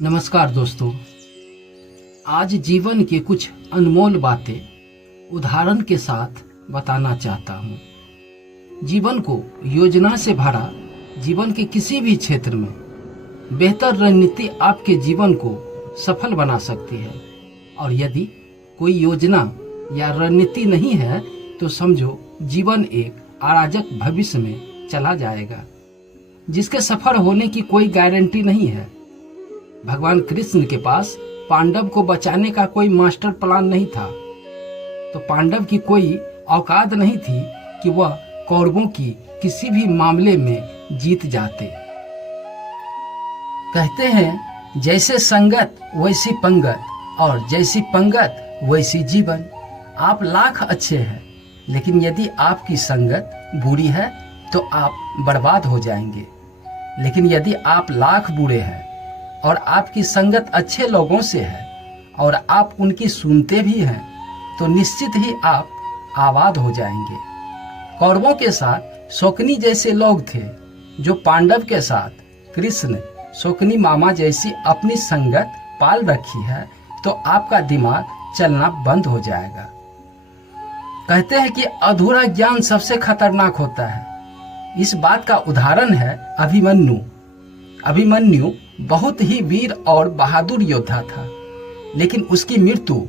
नमस्कार दोस्तों। आज जीवन के कुछ अनमोल बातें उदाहरण के साथ बताना चाहता हूँ। जीवन को योजना से भरा जीवन के किसी भी क्षेत्र में बेहतर रणनीति आपके जीवन को सफल बना सकती है, और यदि कोई योजना या रणनीति नहीं है तो समझो जीवन एक अराजक भविष्य में चला जाएगा, जिसके सफल होने की कोई गारंटी नहीं है। भगवान कृष्ण के पास पांडव को बचाने का कोई मास्टर प्लान नहीं था, तो पांडव की कोई औकात नहीं थी कि वह कौरवों की किसी भी मामले में जीत जाते। कहते हैं जैसे संगत वैसी पंगत, और जैसी पंगत वैसी जीवन। आप लाख अच्छे हैं, लेकिन यदि आपकी संगत बुरी है तो आप बर्बाद हो जाएंगे। लेकिन यदि आप लाख बुरे हैं और आपकी संगत अच्छे लोगों से है और आप उनकी सुनते भी हैं, तो निश्चित ही आप आबाद हो जाएंगे। कौरवों के साथ शौकनी जैसे लोग थे, जो पांडव के साथ कृष्ण शौकनी मामा जैसी अपनी संगत पाल रखी है, तो आपका दिमाग चलना बंद हो जाएगा। कहते हैं कि अधूरा ज्ञान सबसे खतरनाक होता है। इस बात का उदाहरण है अभिमन्यु। अभिमन्यु बहुत ही वीर और बहादुर योद्धा था, लेकिन उसकी मृत्यु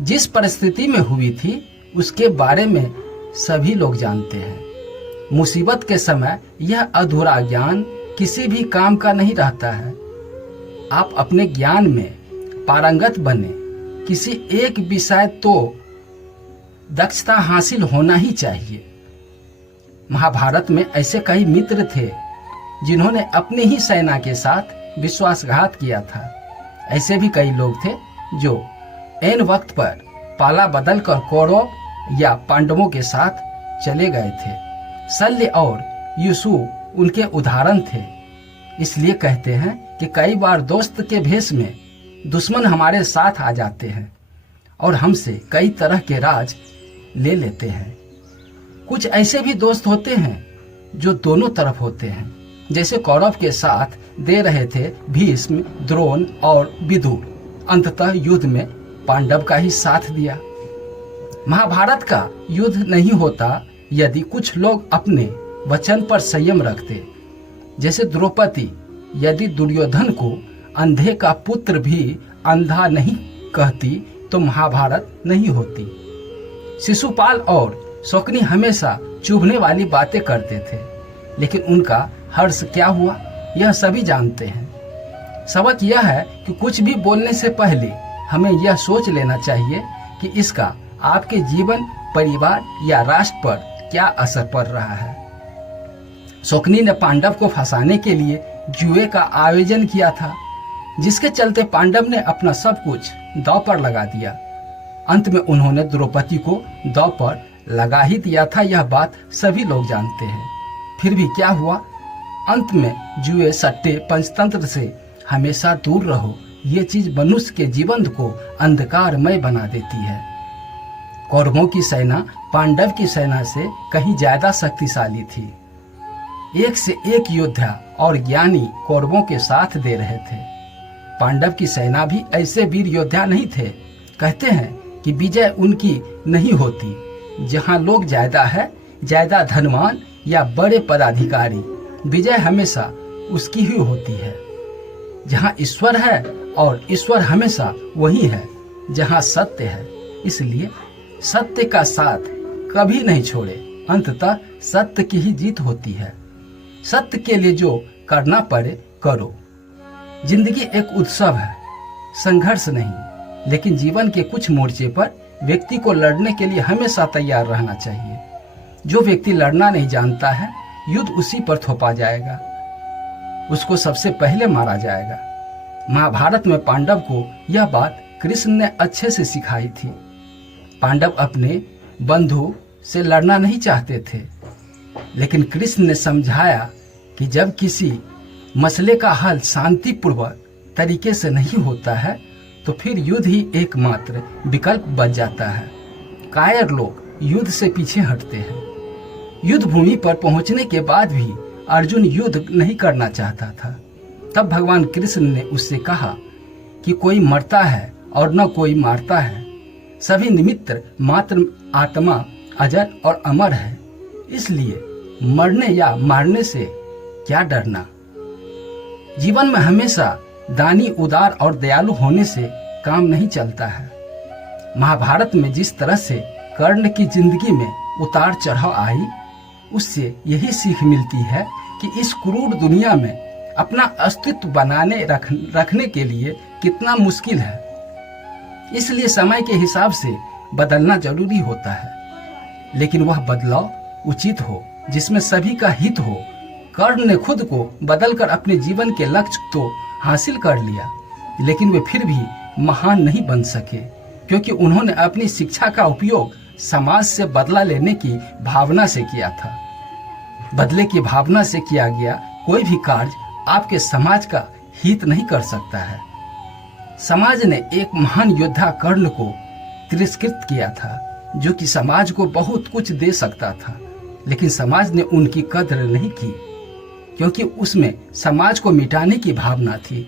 जिस परिस्थिति में हुई थी उसके बारे में सभी लोग जानते हैं। मुसीबत के समय यह अधूरा ज्ञान किसी भी काम का नहीं रहता है। आप अपने ज्ञान में पारंगत बने, किसी एक विषय तो दक्षता हासिल होना ही चाहिए। महाभारत में ऐसे कई मित्र थे जिन्होंने अपनी ही सेना के साथ विश्वासघात किया था। ऐसे भी कई लोग थे जो ऐन वक्त पर पाला बदलकर कौरव या पांडवों के साथ चले गए थे। शल्य और यूसुफ उनके उदाहरण थे। इसलिए कहते हैं कि कई बार दोस्त के भेष में दुश्मन हमारे साथ आ जाते हैं और हमसे कई तरह के राज ले लेते हैं। कुछ ऐसे भी दोस्त होते हैं जो दोनों तरफ होते हैं, जैसे कौरव के साथ दे रहे थे भीष्म, द्रोण और विदुर। अंततः युद्ध में पांडव का ही साथ दिया। महाभारत का युद्ध नहीं होता यदि कुछ लोग अपने वचन पर संयम रखते। जैसे द्रौपदी यदि दुर्योधन को अंधे का पुत्र भी अंधा नहीं कहती तो महाभारत नहीं होती। शिशुपाल और शौकनी हमेशा चुभने वाली बातें करते थे, लेकिन उनका हर्ष क्या हुआ यह सभी जानते हैं। सबक यह है कि कुछ भी बोलने से पहले हमें यह सोच लेना चाहिए कि इसका आपके जीवन, परिवार या राष्ट्र पर क्या असर पड़ रहा है। शौकनी ने पांडव को फंसाने के लिए जुए का आयोजन किया था, जिसके चलते पांडव ने अपना सब कुछ दांव पर लगा दिया। अंत में उन्होंने द्रौपदी को दांव पर लगा ही दिया था, यह बात सभी लोग जानते हैं। फिर भी क्या हुआ? अंत में जुए, सट्टे, पंचतंत्र से हमेशा दूर रहो। ये चीज मनुष्य के जीवन को अंधकारमय बना देती है। कौरवों की सेना पांडव की सेना से कहीं ज्यादा शक्तिशाली थी। एक से एक योद्धा और ज्ञानी कौरवों के साथ दे रहे थे। पांडव की सेना भी ऐसे वीर योद्धा नहीं थे। कहते हैं कि विजय उनकी नहीं होती जहाँ लोग ज्यादा है, ज्यादा धनवान या बड़े पदाधिकारी। विजय हमेशा उसकी ही होती है जहाँ ईश्वर है, और ईश्वर हमेशा वही है जहाँ सत्य है। इसलिए सत्य का साथ कभी नहीं छोड़े। अंततः सत्य की ही जीत होती है। सत्य के लिए जो करना पड़े करो। जिंदगी एक उत्सव है, संघर्ष नहीं। लेकिन जीवन के कुछ मोर्चे पर व्यक्ति को लड़ने के लिए हमेशा तैयार रहना चाहिए। जो व्यक्ति लड़ना नहीं जानता है, युद्ध उसी पर थोपा जाएगा, उसको सबसे पहले मारा जाएगा। महाभारत में पांडव को यह बात कृष्ण ने अच्छे से सिखाई थी। पांडव अपने बंधु से लड़ना नहीं चाहते थे, लेकिन कृष्ण ने समझाया कि जब किसी मसले का हल शांतिपूर्वक तरीके से नहीं होता है तो फिर युद्ध ही एकमात्र विकल्प बच जाता है। कायर लोग युद्ध से पीछे हटते हैं। युद्ध भूमि पर पहुंचने के बाद भी अर्जुन युद्ध नहीं करना चाहता था। तब भगवान कृष्ण ने उससे कहा कि कोई मरता है और न कोई मारता है, सभी निमित्त मात्र आत्मा अजर और अमर है, इसलिए मरने या मारने से क्या डरना। जीवन में हमेशा दानी, उदार और दयालु होने से काम नहीं चलता है। महाभारत में जिस तरह से कर्ण की जिंदगी में उतार चढ़ाव आई, उससे यही सीख मिलती है कि इस क्रूर दुनिया में अपना अस्तित्व बनाने रखने के लिए कितना मुश्किल है। इसलिए समय के हिसाब से बदलना जरूरी होता है, लेकिन वह बदलाव उचित हो, जिसमें सभी का हित हो। कर्ण ने खुद को बदलकर अपने जीवन के लक्ष्य तो हासिल कर लिया, लेकिन वे फिर भी महान नहीं बन सके, क्योंकि उन्होंने अपनी शिक्षा का उपयोग समाज से बदला लेने की भावना से किया था। बदले की भावना से किया गया कोई भी कार्य आपके समाज का हित नहीं कर सकता है। समाज ने एक महान योद्धा कर्ण को तिरस्कृत किया था, जो कि समाज को बहुत कुछ दे सकता था, लेकिन समाज ने उनकी कद्र नहीं की, क्योंकि उसमें समाज को मिटाने की भावना थी।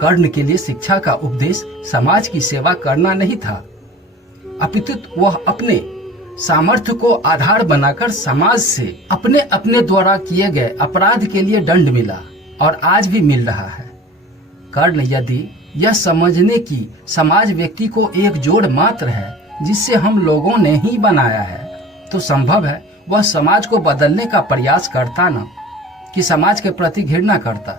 कर्ण के लिए शिक्षा का उपदेश समाज की सेवा करना नहीं था, अपितु वह अपने सामर्थ्य को आधार बनाकर समाज से अपने अपने द्वारा किए गए अपराध के लिए दंड मिला और आज भी मिल रहा है। कर्ण यदि यह समझने की समाज व्यक्ति को एक जोड़ मात्र है जिससे हम लोगों ने ही बनाया है, तो संभव है वह समाज को बदलने का प्रयास करता न कि समाज के प्रति घृणा करता।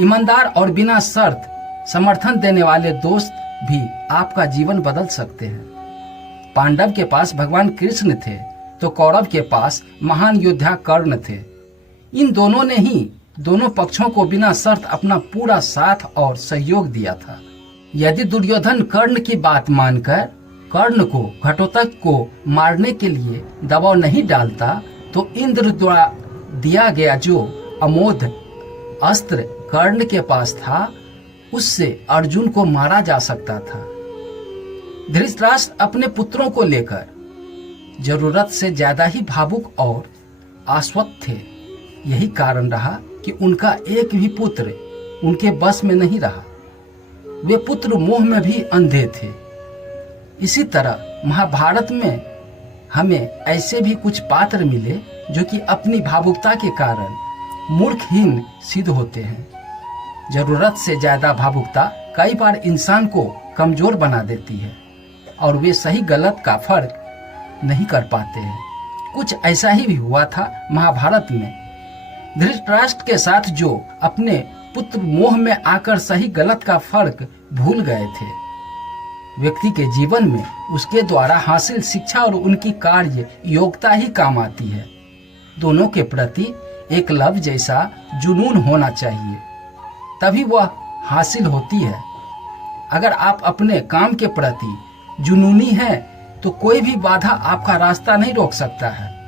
ईमानदार और बिना शर्त समर्थन देने वाले दोस्त भी आपका जीवन बदल सकते हैं। पांडव के पास भगवान कृष्ण थे तो कौरव के पास महान योद्धा कर्ण थे। इन दोनों ने ही दोनों पक्षों को बिना शर्त अपना पूरा साथ और सहयोग दिया था। यदि दुर्योधन कर्ण की बात मानकर कर्ण को घटोत्कच को मारने के लिए दबाव नहीं डालता, तो इंद्र द्वारा दिया गया जो अमोघ अस्त्र कर्ण के पास था, उससे अर्जुन को मारा जा सकता था। धृतराष्ट्र अपने पुत्रों को लेकर जरूरत से ज्यादा ही भावुक और आश्वस्त थे। यही कारण रहा कि उनका एक भी पुत्र उनके बस में नहीं रहा। वे पुत्र मोह में भी अंधे थे। इसी तरह महाभारत में हमें ऐसे भी कुछ पात्र मिले जो कि अपनी भावुकता के कारण मूर्खहीन सिद्ध होते हैं। जरूरत से ज्यादा भावुकता कई बार इंसान को कमजोर बना देती है और वे सही गलत का फर्क नहीं कर पाते हैं। कुछ ऐसा ही भी हुआ था महाभारत में। धृतराष्ट्र के साथ जो अपने पुत्र मोह में आकर सही गलत का फर्क भूल गए थे। व्यक्ति के जीवन में उसके द्वारा हासिल शिक्षा और उनकी कार्य योग्यता ही काम आती है। दोनों के प्रति एक लव जैसा जुनून होना चाहिए, तभी वह हासिल होती है। अगर आप अपने काम के प्रति जुनूनी हैं, तो कोई भी बाधा आपका रास्ता नहीं रोक सकता है।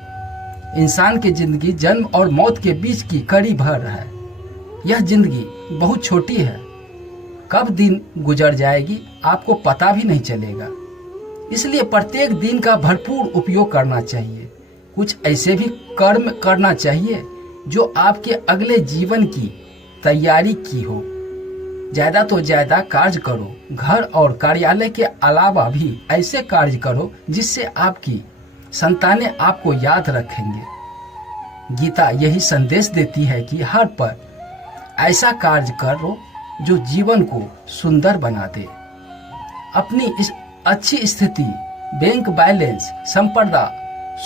इंसान की जिंदगी जन्म और मौत के बीच की कड़ी भर है। यह जिंदगी बहुत छोटी है, कब दिन गुजर जाएगी आपको पता भी नहीं चलेगा। इसलिए प्रत्येक दिन का भरपूर उपयोग करना चाहिए। कुछ ऐसे भी कर्म करना चाहिए जो आपके अगले जीवन की तैयारी की हो। ज्यादा तो ज्यादा कार्य करो। घर और कार्यालय के अलावा भी ऐसे कार्य करो जिससे आपकी संतानें आपको याद रखेंगे। गीता यही संदेश देती है कि हर पल ऐसा कार्य करो जो जीवन को सुंदर बना दे। अपनी इस अच्छी स्थिति, बैंक बैलेंस, संपदा,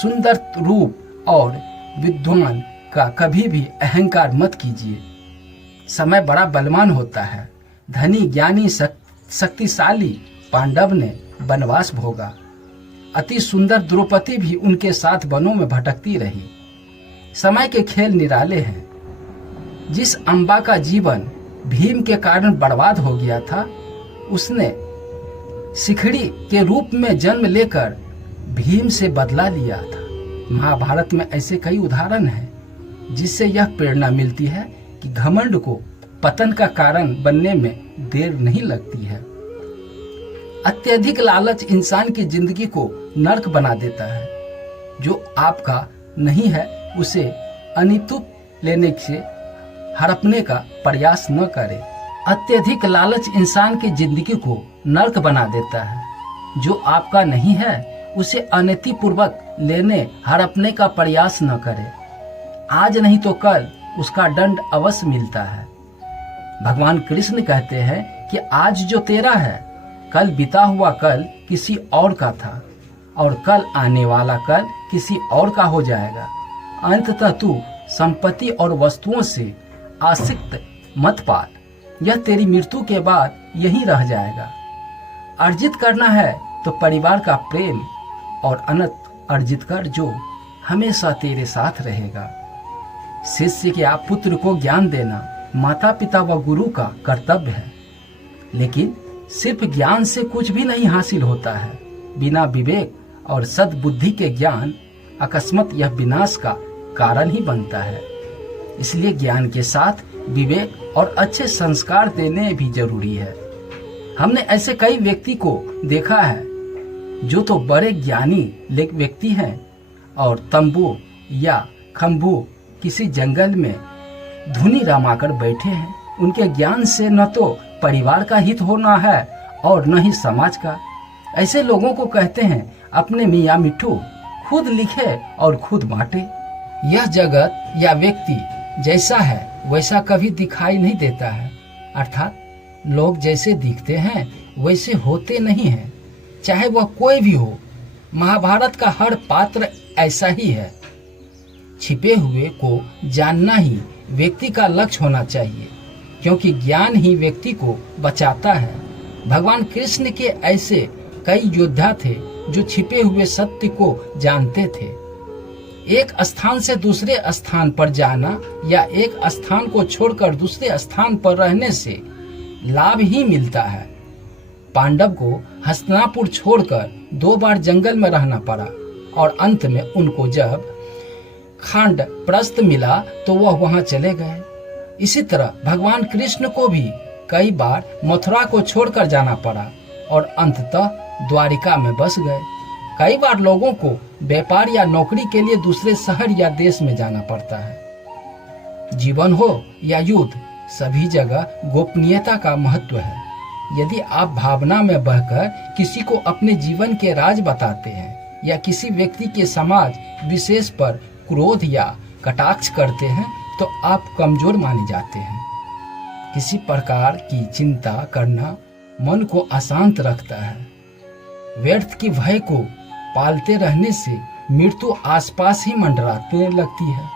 सुंदर रूप और विद्वान का कभी भी अहंकार मत कीजिए। समय बड़ा बलवान होता है। धनी, ज्ञानी, शक्तिशाली पांडव ने वनवास भोगा। अति सुंदर द्रौपदी भी उनके साथ वनों में भटकती रही। समय के खेल निराले हैं। जिस अम्बा का जीवन भीम के कारण बर्बाद हो गया था, उसने शिखड़ी के रूप में जन्म लेकर भीम से बदला लिया था। महाभारत में ऐसे कई उदाहरण हैं जिससे यह प्रेरणा मिलती है कि घमंड को पतन का कारण बनने में देर नहीं लगती है। अत्यधिक लालच इंसान की जिंदगी को नर्क बना देता है। जो आपका नहीं है उसे अनितुप लेने से हड़पने का प्रयास न करे। अत्यधिक लालच इंसान की जिंदगी को नर्क बना देता है। जो आपका नहीं है उसे अनैतिपूर्वक लेने हड़पने का प्रयास न करे। आज नहीं तो कल उसका दंड अवश्य मिलता है। भगवान कृष्ण कहते हैं कि आज जो तेरा है कल बीता हुआ कल किसी और का था और कल आने वाला कल किसी और का हो जाएगा। अंततः तू संपत्ति और वस्तुओं से आसक्त मत पाल, यह तेरी मृत्यु के बाद यही रह जाएगा। अर्जित करना है तो परिवार का प्रेम और अनंत अर्जित कर जो हमेशा तेरे साथ रहेगा। शिष्य के आप पुत्र को ज्ञान देना माता पिता व गुरु का कर्तव्य है, लेकिन सिर्फ ज्ञान से कुछ भी नहीं हासिल होता है। बिना विवेक और सद्बुद्धि के ज्ञान अकस्मात यह विनाश का कारण ही बनता है। इसलिए ज्ञान के साथ विवेक और अच्छे संस्कार देने भी जरूरी है। हमने ऐसे कई व्यक्ति को देखा है जो तो बड़े ज्ञानी व्यक्ति हैं और तंबू या खंबू किसी जंगल में धुनी रमाकर बैठे हैं। उनके ज्ञान से न तो परिवार का हित होना है और न ही समाज का। ऐसे लोगों को कहते हैं अपने मियाँ मिट्ठू, खुद लिखे और खुद बांटे। यह जगत या व्यक्ति जैसा है वैसा कभी दिखाई नहीं देता है, अर्थात लोग जैसे दिखते हैं वैसे होते नहीं हैं, चाहे वह कोई भी हो। महाभारत का हर पात्र ऐसा ही है। छिपे हुए को जानना ही व्यक्ति का लक्ष्य होना चाहिए, क्योंकि ज्ञान ही व्यक्ति को बचाता है। भगवान कृष्ण के ऐसे कई योद्धा थे जो छिपे हुए सत्य को जानते थे। एक स्थान से दूसरे स्थान पर जाना या एक स्थान को छोड़कर दूसरे स्थान पर रहने से लाभ ही मिलता है। पांडव को हस्तिनापुर छोड़कर 2 बार जंगल में रहना पड़ा और अंत में उनको जब खांड प्रस्थ मिला तो वह वहां चले गए। इसी तरह भगवान कृष्ण को भी कई बार मथुरा को छोड़कर जाना पड़ा और अंततः द्वारिका में बस गए। कई बार लोगों को व्यापार या नौकरी के लिए दूसरे शहर या देश में जाना पड़ता है। जीवन हो या युद्ध, सभी जगह गोपनीयता का महत्व है। यदि आप भावना में बहकर किसी को अपने जीवन के राज बताते हैं या किसी व्यक्ति के समाज विशेष पर क्रोध या कटाक्ष करते हैं तो आप कमजोर माने जाते हैं। किसी प्रकार की चिंता करना मन को अशांत रखता है। व्यर्थ की भय को पालते रहने से मृत्यु आसपास ही मंडराने लगती है।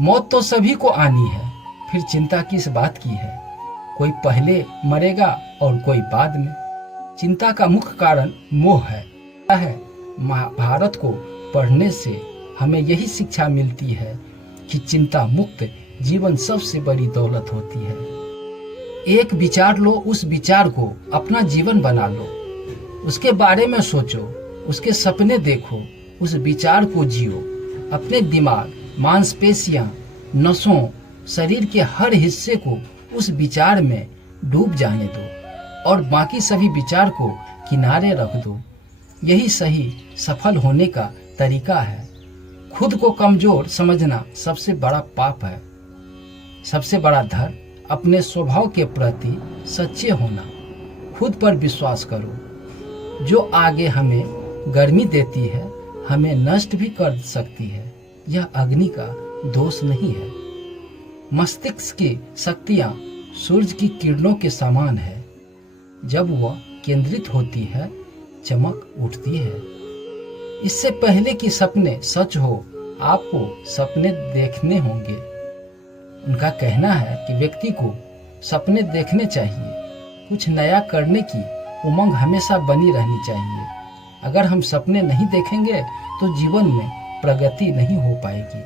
मौत तो सभी को आनी है, फिर चिंता किस बात की है। कोई पहले मरेगा और कोई बाद में। चिंता का मुख्य कारण मोह है। महाभारत को पढ़ने से हमें यही शिक्षा मिलती है कि चिंता मुक्त जीवन सबसे बड़ी दौलत होती है। एक विचार लो, उस विचार को अपना जीवन बना लो, उसके बारे में सोचो, उसके सपने देखो, उस विचार को जियो। अपने दिमाग, मांसपेशियां, नसों, शरीर के हर हिस्से को उस विचार में डूब जाने दो और बाकी सभी विचार को किनारे रख दो। यही सही सफल होने का तरीका है। खुद को कमजोर समझना सबसे बड़ा पाप है। सबसे बड़ा धर्म अपने स्वभाव के प्रति सच्चे होना। खुद पर विश्वास करो। जो आगे हमें गर्मी देती है हमें नष्ट भी कर सकती है। यह अग्नि का दोष नहीं है। मस्तिष्क की शक्तियां सूरज की किरणों के समान है। जब वह केंद्रित होती है चमक उठती है। इससे पहले कि सपने सच हो आपको सपने देखने होंगे। उनका कहना है कि व्यक्ति को सपने देखने चाहिए। कुछ नया करने की उमंग हमेशा बनी रहनी चाहिए। अगर हम सपने नहीं देखेंगे तो जीवन में प्रगति नहीं हो पाएगी।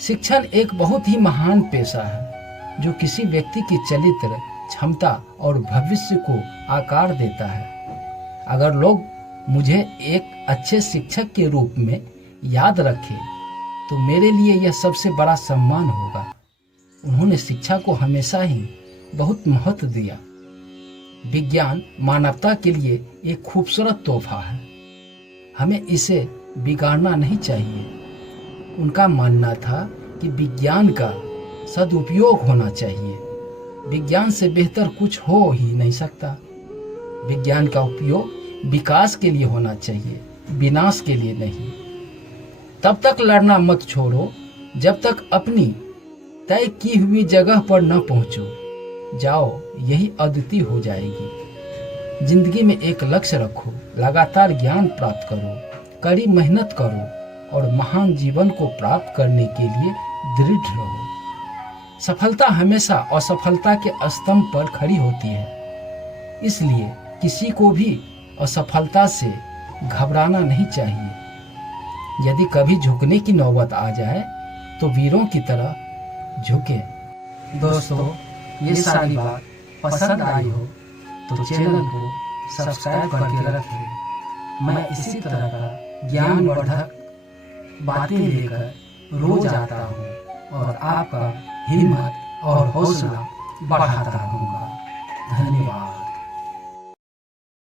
शिक्षण एक बहुत ही महान पेशा है जो किसी व्यक्ति की चरित्र, क्षमता और भविष्य को आकार देता है। अगर लोग मुझे एक अच्छे शिक्षक के रूप में याद रखें तो मेरे लिए यह सबसे बड़ा सम्मान होगा। उन्होंने शिक्षा को हमेशा ही बहुत महत्व दिया। विज्ञान मानवता के लिए एक खूबसूरत तोहफा है। हमें इसे बिगाड़ना नहीं चाहिए। उनका मानना था कि विज्ञान का सदुपयोग होना चाहिए। विज्ञान से बेहतर कुछ हो ही नहीं सकता। विज्ञान का उपयोग विकास के लिए होना चाहिए, विनाश के लिए नहीं। तब तक लड़ना मत छोड़ो जब तक अपनी तय की हुई जगह पर न पहुंचो। जाओ, यही अद्वितीय हो जाएगी। जिंदगी में एक लक्ष्य रखो, लगातार ज्ञान प्राप्त करो, कड़ी मेहनत करो और महान जीवन को प्राप्त करने के लिए दृढ़ रहो। सफलता हमेशा असफलता के स्तंभ पर खड़ी होती है, इसलिए किसी को भी असफलता से घबराना नहीं चाहिए। यदि कभी झुकने की नौबत आ जाए तो वीरों की तरह झुके। दोस्तों, ये सारी बात पसंद आई हो तो चैनल को सब्सक्राइब करके रखें। मैं इसी तरह का ज्ञानवर्धक बातें लेकर रोज आता हूँ और आपका हिम्मत और हौसला बढ़ाता रहूँगा।